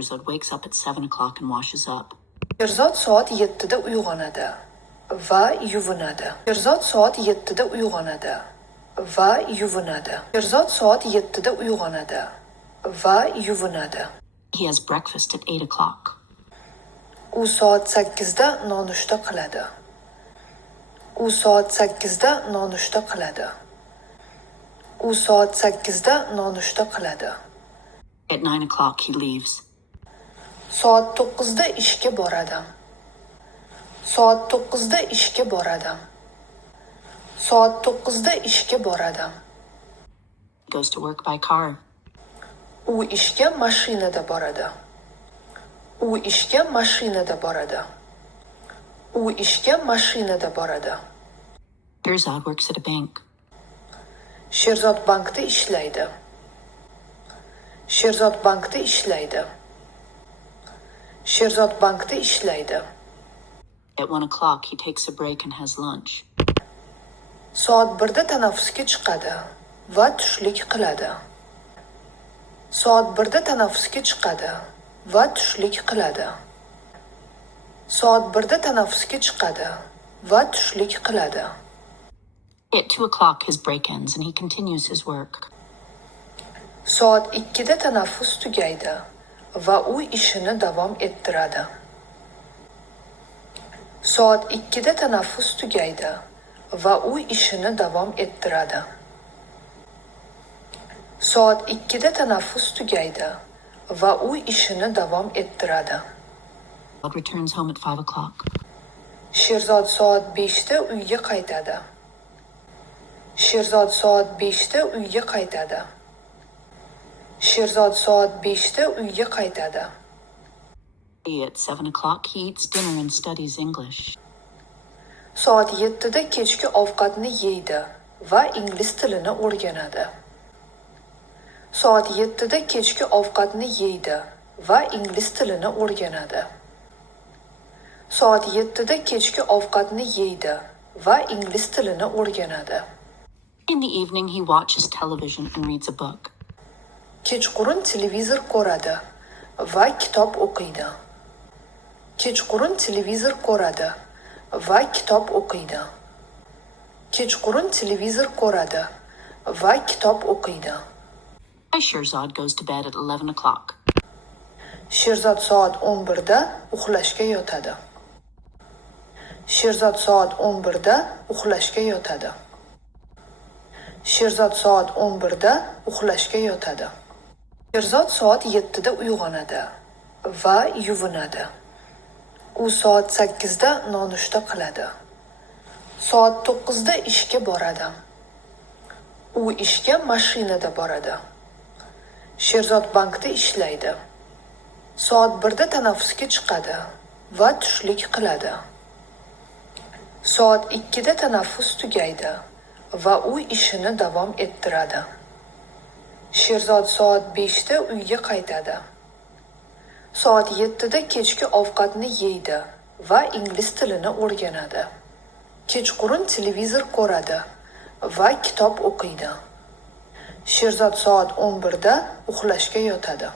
Sherzod wakes up at 7 o'clock and washes up. Sherzod soat 7da uyg'onadi va yuvinadi. Sherzod soat 7da uyg'onadi va yuvinadi. Sherzod soat 7da uyg'onadi va yuvinadi. He has breakfast at 8 o'clock. U soat 8da nonushta qiladi. U soat 8da nonushta qiladi. U soat 8da nonushta qiladi. At 9 o'clock he leaves. Soat 9da ishga boradi. Soat 9da ishga boradi. Soat 9da ishga boradi. He goes to work by car. U ishga mashinada boradi. U ishga mashinada boradi. U ishga mashinada boradi. Sherzod works at a bank. Sherzod bankda ishlaydi. Sherzod bankda ishlaydi. Sherzod bankda ishlaydi. At 1 o'clock he takes a break and has lunch. Soat 1da tanaffusga chiqadi va tushlik qiladi. Soat 1da tanaffusga chiqadi va tushlik qiladi. Soat 1da tanaffusga chiqadi va tushlik qiladi. At 2 o'clock his break ends and he continues his work. Soat 2da tanaffus tugaydi va u ishini davom ettiradi. Soat 2da tanaffus tugaydi va u ishini davom ettiradi. Soat 2da tanaffus tugaydi va u ishini davom ettiradi. Sherzod returns home at 5 o'clock. Sherzod soat 5da uyga qaytadi. Sherzod soat 5da uyga qaytadi. Sherzod soat 5da uyga qaytadi. At 7 o'clock he eats dinner and studies English. Soat 7da kechki ovqatni yeydi va ingliz tilini o'rganadi. Soat 7da kechki ovqatni yeydi va ingliz tilini o'rganadi. Soat 7da kechki ovqatni yeydi va ingliz tilini o'rganadi. In the evening he watches television and reads a book. Kechqurun televizor ko'radi va kitob o'qiydi. Kechqurun televizor ko'radi va kitob o'qiydi. Kechqurun televizor ko'radi va kitob o'qiydi. Sherzod goes to bed at 11 o'clock. Sherzod soat 11da uxlashga yotadi. Sherzod soat 11da uxlashga yotadi. Sherzod soat 11da uxlashga yotadi. Sherzod soat 7da uyg'onadi va yuvinadi. U soat 8da nonushta qiladi. Soat 9da ishga boradi. U ishga mashinada boradi. Sherzod bankda ishlaydi. Soat 1da tanaffusga chiqadi va tushlik qiladi. Soat 2da tanaffus tugaydi va u ishini davom ettiradi. Sherzod soat 5da uyga qaytadi. Soat 7da kechki ovqatni yeydi va ingliz tilini o'rganadi. Kechqurun televizor ko'radi va kitob o'qiydi. Sherzod soat 11da uxlashga yotadi.